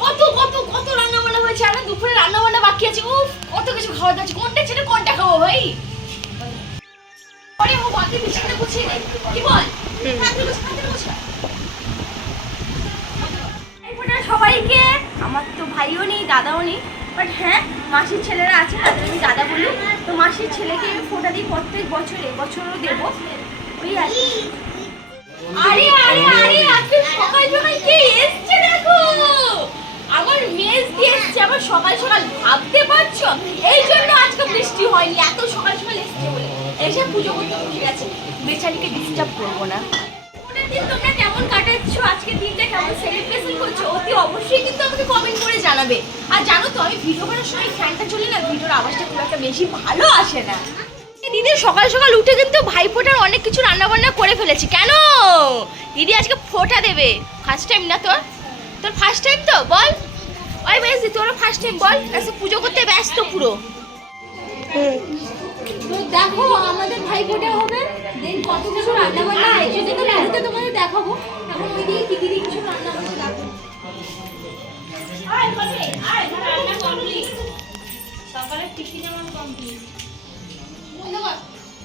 কত কত কত রান্না বান্না হয়েছে? আর দুপুরে রান্না বান্না বাকি আছে। উফ কত কিছু খাওয়া দাওয়া আছে। কোনটা ছেড়ে কোনটা খাব ভাই? পরে ও বাকি বিছানা গুছিয়ে নেই কি বল? ফোটা সবাইকে আমার তো ভাইও নেই দাদাও নেই। বাট হ্যাঁ মাসির ছেলেরা আছে তাদের আমি দাদা বলি। তো মাসির ছেলেকে ফোটা দিই প্রত্যেক বছর এবছরও দেবো। ওই আর। আরে আরে আরে আজকে সকাল সকাল কে এসছে দেখো আমার দিয়ে আবার সকাল সকাল ভাবতে পারছ? এই জন্য আজকে বৃষ্টি হয়নি এত সকাল সকাল এসছে বলে। এসে পুজো করতে বসে গেছে। বেচারিকে ডিস্টার্ব করব না। দিন তোমরা কেমন কাটাচ্ছ? আজকে দিনটা কেমন সেলিব্রেশন করছ? অতি অবশ্যই কিন্তু আমাকে কমেন্ট করে জানাবে। আর জানো তো আমি ভিডিও করার সময় ফ্যানটা চলে না ভিডিওর আওয়াজটা খুব একটা বেশি ভালো আসে না। দিদি সকাল সকাল উঠে কিন্তু ভাইফোঁটার অনেক কিছু রান্না বান্না করে ফেলেছি। কেন? দিদি আজকে ফোঁটা দেবে। ফার্স্ট টাইম না তোর? তোর ফার্স্ট টাইম তো? বল। ওই বেশ তোর ফার্স্ট টাইম বল আজকে পুজো করতে ব্যস্ত পুরো। তো দেখো আমাদের ভাইফোঁটা হবে। দেন কত কিছু রান্না বান্না যেটা বাড়িতে তোমাদের দেখাবো। এখন ওই দিয়ে কি দিদি কিছু রান্না দেখো।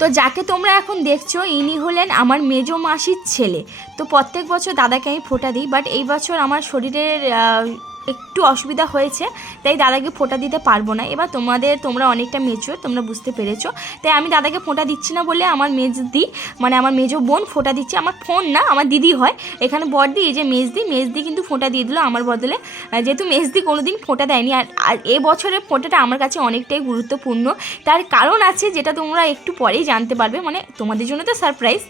তো যাকে তোমরা এখন দেখছ ইনি হলেন আমার মেজো মাসির ছেলে। তো প্রত্যেক বছর দাদাকে আমি ফোঁটা দিই বাট এই বছর আমার শরীরের একটু অসুবিধা হয়েছে, তাই দাদাকে ফোঁটা দিতে পারব না। এবার তোমাদের, তোমরা অনেকটা মেচুর তোমরা বুঝতে পেরেছ। তাই আমি দাদাকে ফোঁটা দিচ্ছি না বলে আমার মেজদি মানে আমার মেজো বোন ফোঁটা দিচ্ছে। আমার ফোন না, আমার দিদি হয়। এখানে বড়দি, এই যে মেজদি মেজদি কিন্তু ফোঁটা দিয়ে দিল আমার বদলে। যেহেতু মেজদি কোনোদিন ফোঁটা দেয়নি, আর এ বছরের ফোঁটাটা আমার কাছে অনেকটাই গুরুত্বপূর্ণ। তার কারণ আছে যেটা তোমরা একটু পরেই জানতে পারবে মানে তোমাদের জন্য তো সারপ্রাইজ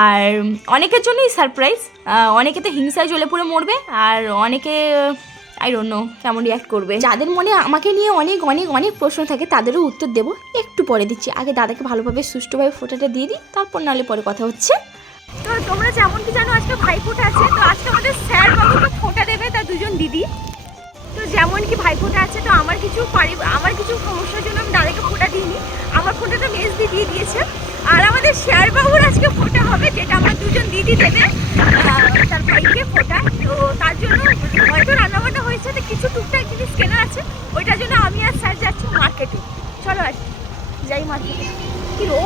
আর অনেকের জন্যই সারপ্রাইজ অনেকে তো হিংসায় জ্বলে পুড়ে মরবে, আর অনেকে আই ডোন্ট নো কেমন রিয়াক্ট করবে। যাদের মনে আমাকে নিয়ে অনেক অনেক অনেক প্রশ্ন থাকে, তাদেরও উত্তর দেবো। একটু পরে দিচ্ছি। আগে দাদাকে ভালোভাবে, সুষ্ঠুভাবে ফোটাটা দিয়ে দিই, তারপর নাহলে পরে কথা হচ্ছে। তো তোমরা যেমন কি জানো, আজকে ভাইফোঁটা আছে, তো আজকে আমাদের স্যার বাবুকে ফোঁটা দেবে, তার দুজন দিদি। তো যেমন কি ভাইফোঁটা আছে, তো আমার কিছু আমার কিছু সমস্যার জন্য আমি দাদাকে ফোঁটা দিইনি। আমার ফোঁটাটা মেজ দিয়ে দিয়েছে। আর আমাদের শেয়ার বাবুর আজকে ফোঁটা হবে যেটা আমার দুজন দিদি দেবে। তার ভাইকে ফোঁটা তো তার জন্য হয়তো রান্নাবান্না হয়েছে তো কিছু টুকটাক জিনিস কেনার আছে। ওইটার জন্য আমি আর স্যার যাচ্ছি মার্কেটে চলো আর যাই মার্কেটে কি রো?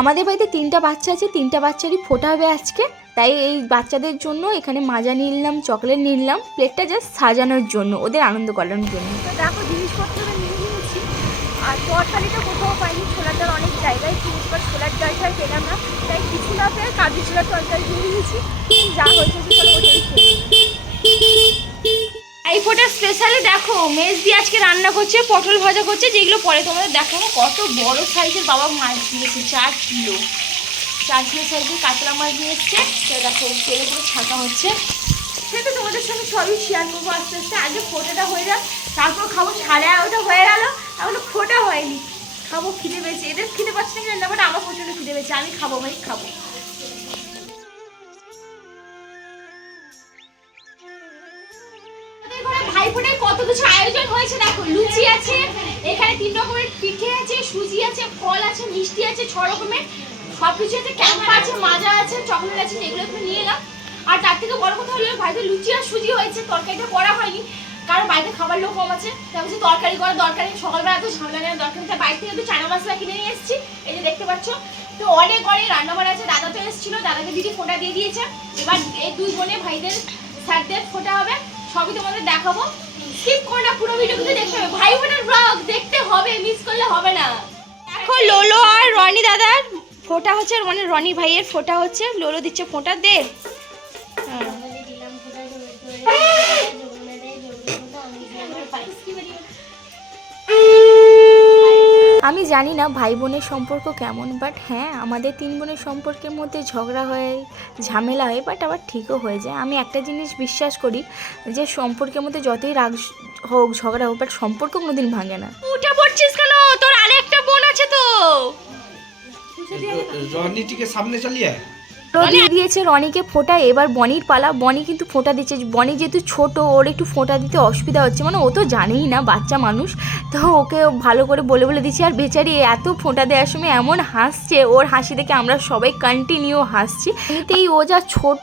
আমাদের বাড়িতে তিনটা বাচ্চা আছে তিনটা বাচ্চারই ফোটা হবে আজকে। তাই এই বাচ্চাদের জন্য এখানে মাজা নিলাম চকলেট নিলাম প্লেটটা জাস্ট সাজানোর জন্য ওদের আনন্দ করানোর জন্য। দেখো জিনিসপত্র আর তরকারিটা কোথাও পাইনি ছোলার ডাল অনেক জায়গায় কিনেছি বাট ছোলার ডালটা পেলাম না। তাই কিছু না পেয়ে কাজু ছোলার তরকারি নিয়ে নিয়েছি যা হয়েছে সেটা ওটাই খেয়ে স্পেশালি দেখো মেজ দিয়ে আজকে রান্না করছে পটল ভাজা করছে যেগুলো পরে তোমাদের দেখাবো। কত বড় সাইজের বাবা মাছ দিয়েছে চার কিলো। চার কিলো সাইজের কাতলা মাছ নিয়ে এসছে। দেখো তেলে পুরো ছাকা হচ্ছে। সেটা তোমাদের সঙ্গে সবই শেয়ার করব আস্তে আস্তে। আগে ফোটাটা হয়ে যাক তারপর খাব সাড়ে এগারোটা হয়ে গেল। এখনও ফোটা হয়নি। খাব, খিদে পেয়েছে। এদের খিদে পাচ্ছে না জানি না বাট আমার প্রচণ্ড খিদে পেয়েছে। আমি খাব, ভাই, খাব। লুচি আছে, এখানে তিন রকমের সুজি আছে, ফল আছে, মিষ্টি আছে, ছ রকমের। আছে মাজা আছে, চকলেট আছে, এগুলো এলাম। আর তার থেকে বড় কথা হলো, ভাইদের লুচি আর সুজি হয়েছে, তরকারিটা করা হয়নি। কারণ বাড়িতে খাবার লোক কম আছে। তাই বলছি তরকারি করা দরকার নেই সকালবেলা এত ঝামেলা নেওয়ার দরকার নেই। তাই বাইরে থেকে একটু চানা মশলা কিনে নিয়ে এসেছি এই যে দেখতে পাচ্ছ। তো অনেক অনেক রান্না বান্না আছে দাদা তো এসেছিল দাদাকে দিদি ফোঁটা দিয়ে দিয়েছে। এবার এই দুই বোনে ভাইদের স্যারদের ফোঁটা হবে সবই তোমাদের দেখাবো। স্কিপ করে না পুরো ভিডিও কিন্তু দেখতে হবে। ভাই বোনের ব্লগ দেখতে হবে মিস করলে হবে না। দেখো লোলো আর রনি দাদার ফোঁটা হচ্ছে আর মানে রনি ভাইয়ের ফোঁটা হচ্ছে লোলো দিচ্ছে ফোঁটা দে। হ্যাঁ। আমি জানি না ভাই বোনের সম্পর্ক কেমন বাট হ্যাঁ আমাদের তিন বোনের সম্পর্কের মধ্যে ঝগড়া হয় ঝামেলা হয় বাট আবার ঠিকও হয়ে যায়। আমি একটা জিনিস বিশ্বাস করি যে সম্পর্কের মধ্যে যতই রাগ হোক ঝগড়া হোক বাট সম্পর্ক কোনোদিন ভাঙে না। উঠে পড়ছিস কেন? তোর আরেকটা বোন আছে তো। রনিটিকে সামনে চালিয়ে তো দিয়ে দিয়েছে রনিকে ফোঁটা এবার বনির পালা। বনি কিন্তু ফোঁটা দিচ্ছে। বনি যেহেতু ছোট ওর একটু ফোঁটা দিতে অসুবিধা হচ্ছে। মানে ও তো জানেই না বাচ্চা মানুষ। তো ওকে ভালো করে বলে বলে দিচ্ছে। আর বেচারি এত ফোঁটা দেওয়ার সময় এমন হাসছে ওর হাসি দেখে আমরা সবাই কন্টিনিউ হাসছি। এমনিতেই ও যা ছোট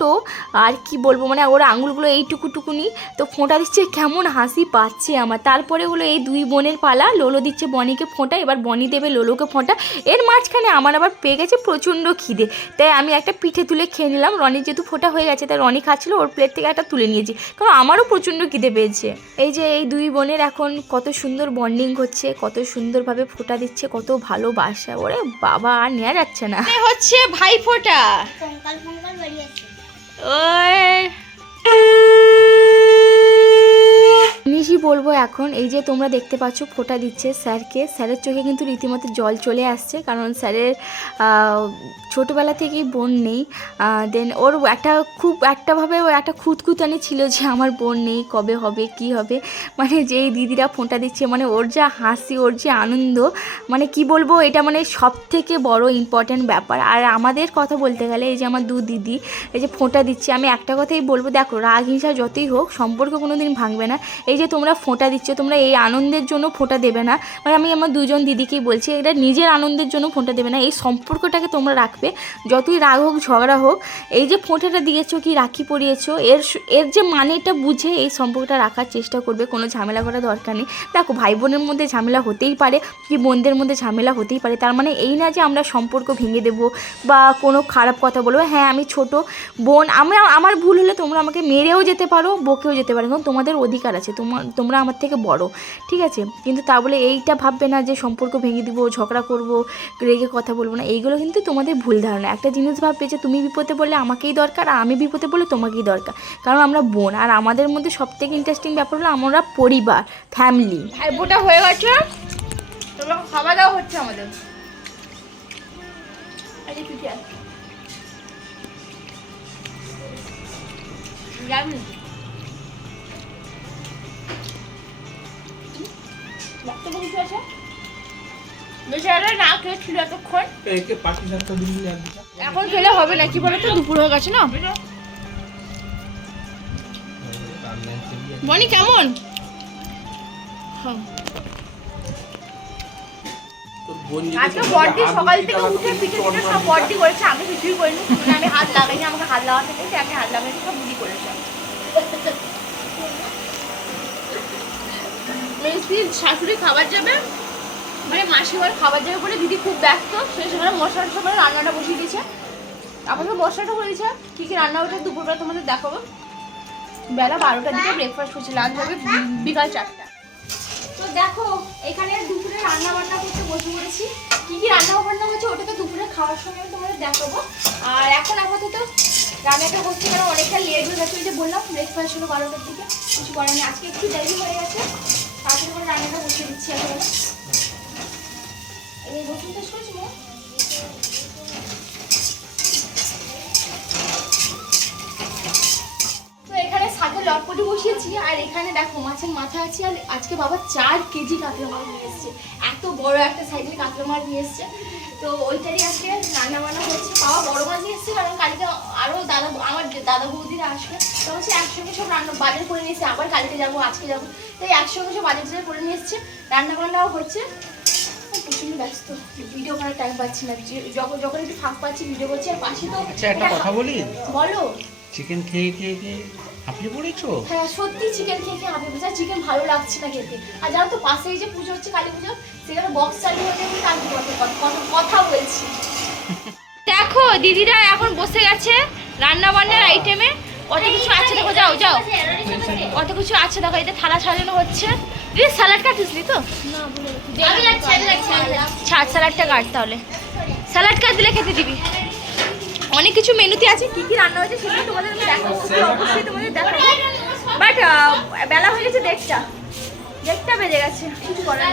আর কি বলব? মানে ওর আঙুলগুলো এইটুকু টুকুনি তো ফোঁটা দিচ্ছে কেমন হাসি পাচ্ছে আমার। তারপরে হলো এই দুই বোনের পালা। লোলো দিচ্ছে বনিকে ফোঁটা এবার বনি দেবে লোলোকে ফোঁটা। এর মাঝখানে আমার আবার পেয়ে গেছে প্রচণ্ড খিদে। তাই আমি একটা পিঠে তুলে খেয়ে নিলাম। রনি যেহেতু ফোটা হয়ে গেছে তাই রনি খাচ্ছিল ওর প্লেট থেকে একটা তুলে নিয়েছি। কারণ আমারও প্রচণ্ড খিদে পেয়েছে। এই যে এই দুই বোনের এখন কত সুন্দর বন্ডিং হচ্ছে কত সুন্দরভাবে ফোটা দিচ্ছে কত ভালোবাসা। ওরে বাবা আর নেওয়া যাচ্ছে না। হচ্ছে ভাই ফোটা। জিনিসই বলব এখন? এই যে তোমরা দেখতে পাচ্ছ, ফোঁটা দিচ্ছে স্যারকে। স্যারের চোখে কিন্তু রীতিমতো জল চলে আসছে, কারণ স্যারের ছোটোবেলা থেকেই বোন নেই। দেন ওর একটা খুব একটাভাবে একটা খুঁতখুতানি ছিল যে আমার বোন নেই, কবে হবে, কি হবে? মানে যে দিদিরা ফোঁটা দিচ্ছে মানে ওর যা হাসি, ওর যে আনন্দ মানে কি বলব, এটা মানে সব থেকে বড় ইম্পর্ট্যান্ট ব্যাপার। আর আমাদের কথা বলতে গেলে, এই যে আমার দু দিদি, এই যে ফোঁটা দিচ্ছে, আমি একটা কথাই বলব, দেখো রাগ হিংসা যতই হোক, সম্পর্ক কোনো দিন ভাঙবে না। এই যে তোমরা ফোঁটা দিচ্ছ, তোমরা এই আনন্দের জন্য ফোঁটা দেবে না। মানে আমি আমার দুজন দিদিকেই বলছি, এটা নিজের আনন্দের জন্য ফোঁটা দেবে না, এই সম্পর্কটাকে তোমরা রাখবে। যতই রাগ হোক, ঝগড়া হোক, এই যে ফোঁটাটা দিয়েছ, কি রাখি পরিয়েছো, এর এর যে মানেটা বুঝে এই সম্পর্কটা রাখার চেষ্টা করবে, কোনো ঝামেলা করা দরকার নেই। দেখো ভাই বোনের মধ্যে ঝামেলা হতেই পারে, কি বোনদের মধ্যে ঝামেলা হতেই পারে, তার মানে এই না যে আমরা সম্পর্ক ভেঙে দেবো বা কোনো খারাপ কথা বলব। হ্যাঁ আমি ছোট বোন, আমরা, আমার ভুল হলে তোমরা আমাকে মেরেও যেতে পারো, বকেও যেতে পারো কারণ তোমাদের অধিকার আছে, তোমার তোমরা আমার থেকে বড়, ঠিক আছে? কিন্তু তা বলে এইটা ভাববে না যে সম্পর্ক ভেঙে দিব, ঝগড়া করব, রেগে কথা বলব না, এইগুলো কিন্তু তোমাদের ভুল ধারণা। একটা জিনিস ভাববে যে তুমি বিপদে বললে আমাকেই দরকার, আর আমি বিপদে বললে তোমাকেই দরকার। কারণ আমরা বোন, আর আমাদের মধ্যে সবথেকে ইন্টারেস্টিং ব্যাপার হলো আমরা পরিবার ফ্যামিলি ভাই ফোটা হয়ে গেছে? খাওয়া দাওয়া হচ্ছে আমাদের। জানি বেচারা না এতক্ষণ। এখন খেলে হবে না কি বলো তো দুপুর হয়ে গেছে না? বনি কেমন? আজকে বড়দি সকাল থেকে উঠে পিঠে পিঠে সব বড়দি করেছে আমি কিছুই করিনি। আমি হাত লাগাইনি আমাকে হাত লাগাতে দিয়েছে আমি হাত লাগাইনি সব বুড়ি করেছে। মেসির শাশুড়ি খাবার যাবে মানে মাসিমার খাবার যাবে বলে দিদি খুব ব্যস্ত সেই সময় মশলার সময় রান্নাটা বসিয়ে দিয়েছে। আমাকে মশলাটা করেছে কী কী রান্না হচ্ছে দুপুরবেলা তোমাদের দেখাবো। বেলা বারোটার দিকে ব্রেকফাস্ট করছি লাঞ্চ হবে বিকাল চারটা। তো দেখো, এখানে দুপুরে রান্না বান্না করতে বসে পড়েছি। কি কি রান্না বান্না হচ্ছে ওটা তো দুপুরে খাওয়ার সময় আমি তোমাদের দেখাবো। আর এখন আপাতত রান্নাটা করছি কারণ অনেকটা লেট হয়ে গেছে, ওই যে বললাম ব্রেকফাস্ট হলো বারোটার দিকে, কিছু করার আজকে একটু দেরি হয়ে গেছে। তাড়াতাড়ি করে রান্নাটা বসিয়ে দিচ্ছি এখন এই রসুনটা এখানে শাকের লটপটি বসিয়েছি, আর এখানে দেখো মাছের মাথা আছে, আর আজকে বাবা চার কেজি কাঁকড়া মাছ নিয়ে এসছে। এত বড় একটা সাইজের কাতলা মাছ নিয়ে এসছে। তো ওইটারই আজকে রান্না বান্না হচ্ছে। বাবা বড় মাছ নিয়ে এসছে কারণ কালকে আরও দাদা আমার দাদা বৌদিরা আসবে। তো হচ্ছে একসঙ্গে সব রান্না বাজার করে নিয়ে এসছে। আবার কালকে যাব আজকে যাব। তাই একসঙ্গে সব বাজার টাজার করে নিয়ে এসছে। রান্না বান্নাও হচ্ছে ব্যস্ত। ভিডিও করার টাইম পাচ্ছি না। যখন যখন একটু ফাঁক পাচ্ছি ভিডিও করছি। আর পাশে তো আচ্ছা একটা কথা বলি? বলো। চিকেন খেয়ে খেয়ে খেয়ে হাঁপিয়ে পড়েছো? হ্যাঁ সত্যি চিকেন খেয়ে খেয়ে হাঁপিয়ে গেছে চিকেন ভালো লাগছে না খেতে। আর জানো তো পাশেই যে পুজো হচ্ছে কালী পুজো সেখানে বক্স চালু হয়ে যাবে তার কথা কথা কথা বলছি? দেখো দিদিরা এখন বসে গেছে রান্না বান্নার আইটেমে কত কিছু আছে দেখো যাও যাও। কত কিছু আছে দেখো এতে থালা সাজানো হচ্ছে। দিদি স্যালাড কাটিসনি তো? ছাড় স্যালাডটা কাট তাহলে। স্যালাড কাট দিলে খেতে দিবি। অনেক কিছু মেনুতে আছে, কি কি রান্না হয়েছে সেগুলো তোমাদের আমি দেখাবো। অবশ্যই তোমাদের দেখাবো। বাট বেলা হয়ে গেছে দেড়টা। দেড়টা বেজে গেছে। কিছু করার।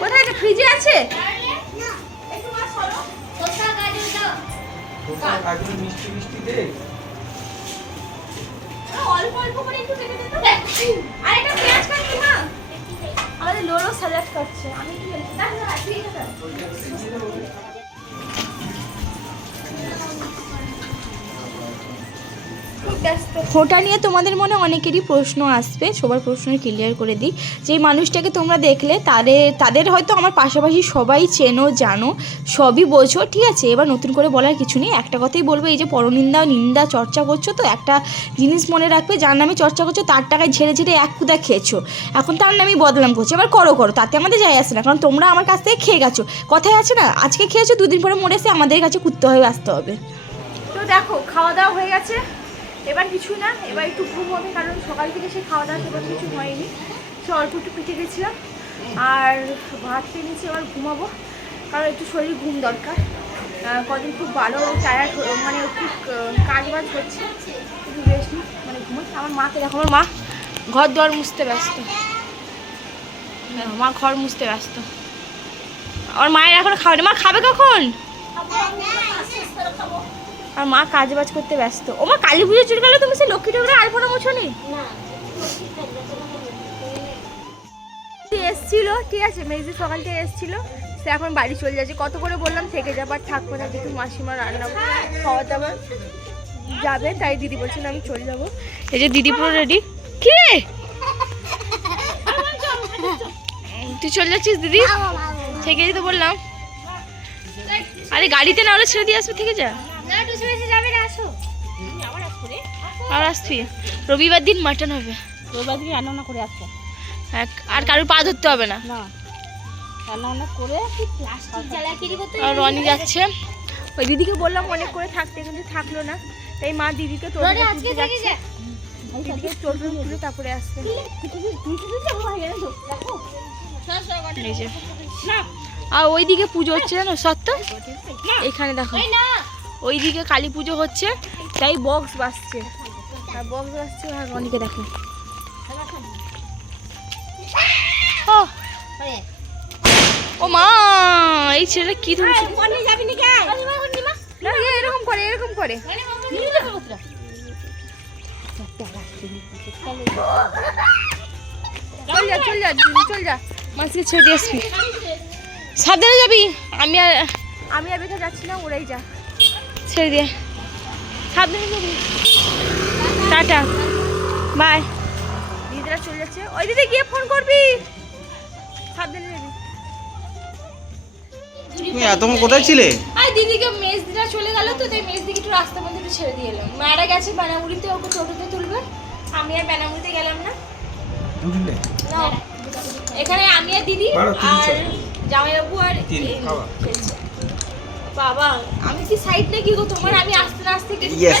কোথায় এটা? ফ্রিজে আছে? অল্প অল্প করে একটু কেটে দিতে আর একটা পেঁয়াজ কাটছি না? আমাদের লোরও স্যালাড করছে। আমি কি না না ঠিক আছে। ফোটা নিয়ে তোমাদের মনে অনেকেরই প্রশ্ন আসবে, সবার প্রশ্ন ক্লিয়ার করে দিই। যে মানুষটাকে তোমরা দেখলে তাদের তাদের হয়তো আমার পাশাপাশি সবাই চেনো, জানো, সবই বোঝো, ঠিক আছে? এবার নতুন করে বলার কিছু নেই। একটা কথাই বলব, এই যে পরনিন্দা, নিন্দা, চর্চা করছ তো, একটা জিনিস মনে রাখবে, যার নামে চর্চা করছ, তার টাকায় ঝেড়ে ঝেড়ে এক কুদা খেয়েছো। এখন তার নামই বদনাম করছ। এবার করো করো, তাতে আমাদের যায় আসে না, কারণ তোমরা আমার কাছ থেকে খেয়ে গেছো। কথায় আছে না, আজকে খেয়েছো, দুদিন পরে মরে এসে আমাদের কাছে কুত্তে হয়ে আসতে হবে। তো দেখো, খাওয়া দাওয়া হয়ে গেছে। এবার কিছু না, এবার একটু ঘুম হবে কারণ সকাল থেকে সে খাওয়া দাওয়া সেবার কিছু হয়নি। সে অল্প একটু পিঠে গেছিলাম। আর ভাত খেয়ে নিয়েছি, এবার ঘুমাবো। কারণ একটু শরীর ঘুম দরকার। কদিন খুব ভালো টায়ার্ড মানে খুব কাজ বাজ হচ্ছে। একটু রেস্ট নিই মানে ঘুমোই। আমার মাকে দেখো, আমার মা ঘর দর মুছতে ব্যস্ত। মা ঘর মুছতে ব্যস্ত। আমার মায়ের এখন খাওয়া মা খাবে কখন? আর মা কাজ বাজ করতে ব্যস্ত। ও মা কালী পুজো চলে গেল তুমি সে লক্ষ্মী ঠাকুরের আলপনা মোছনি এসছিল ঠিক আছে মেঘদি সকাল থেকে এসছিল সে এখন বাড়ি চলে যাচ্ছে। কত করে বললাম থেকে যাবার থাকব না যেহেতু মাসিমা রান্না খাওয়া দাওয়া যাবে তাই দিদি বলছিল আমি চলে যাব। এই যে দিদি পুরো রেডি কি রে? তুই চলে যাচ্ছিস দিদি? থেকে যেতে বললাম। আরে গাড়িতে না হলে ছেড়ে দিয়ে আসবে থেকে যা। আর আসবি রবিবার দিন মাটন হবে। রবিবার দিন রান্না করে আসছে? এক- আর কারোর পা ধরতে হবে না। না। রান্না করে আর রনি যাচ্ছে। ওই দিদিকে বললাম অনেক করে থাকতে কিন্তু থাকল না। তাই মা দিদিকে দিদিকে তারপরে আসছে। আর ওইদিকে পুজো হচ্ছে জানো সত্য? এখানে দেখো। ওইদিকে কালী পুজো হচ্ছে তাই বক্স বাজছে। আর বক্স বাজছে আর রনিকে দেখো। ও। ও মা এই ছেলেটা কি ধরেছে? না, এরকম করে এরকম করে। চল যা চল যা চল যা। মাছকে ছেড়ে দিয়ে আসবি। সাবধানে যাবি। আমি আর আমি আর বেথা যাচ্ছি না ওরাই যা। ছেড়ে দিয়ে। সাবধানে যাবি। টাটা। বাই। দিদিরা চলে যাচ্ছে। ওই দিদি গিয়ে ফোন করবি। সাবধানে যাবি তুমি এতক্ষণ কোথায় ছিলে? আর দিদিকে মেজ চলে গেল তো তাই মেজদিকে একটু রাস্তা মধ্যে একটু ছেড়ে দিয়ে এলাম। মায়েরা গেছে বেনামুড়িতে ওকে টোটোতে তুলবে। আমি আর বেনামুড়িতে গেলাম না। এখানে আমি আর দিদি আর জামাইবাবু আর। বাবা আমি কি সাইড না কি গো তোমার? আমি আস্তে না আস্তে Yes,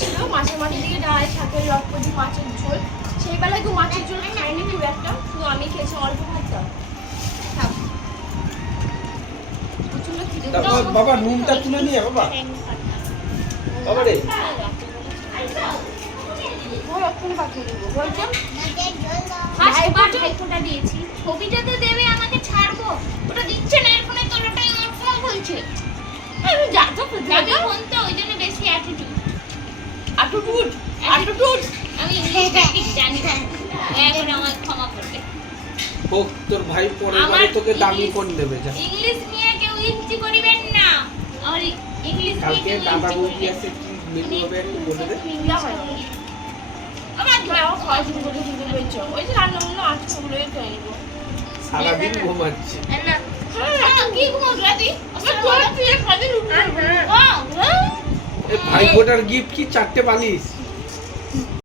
ছিল মাছের মাছের দিকে ডাল শাকের লটপটি মাছের ঝোল। সেই বেলায় কেউ মাছের ঝোল খায়নি খুব একটা শুধু আমি খেয়েছি অল্প ভাত দাও থাক। প্রচণ্ড খিদে পেয়েছে। বাবা নুনটা তুলে নিয়ে বাবা। বাবা রে। পাঠিয়ে দেবো। দিয়েছি? আমাকে ছাড়বো। ওটা দিচ্ছে না এর ফোনে তোর আমার ফোন বলছে। আমি যা তো ফোন তো ওই জন্য বেশি অ্যাটিটিউড আটুটুট আটুটুট আমি ইংলিশটা ঠিক জানি না। এখন আমার ক্ষমা করবে। হোক তোর ভাই পরের আমার তোকে দামি ইংলিশ- দেবে যা। ইংলিশ নিয়ে কেউ ইঞ্চি করিবেন না। আর ইংলিশ কালকে দাদা বৌদি আছে কি হবে একটু বলে দে। হয় আমার হ্যাঁ, ও খাওয়া শুরু করতে শুরু করেছে। ওই যে রান্না বান্না ওগুলোই খেয়ে নিবো। সারাদিন ঘুমাচ্ছে। না। হ্যাঁ কি ঘুমোস রাতি তোর খাদির উঠে যাবে। হ্যাঁ। এ ভাই ফোটার গিফট কি চারটে বালিশ?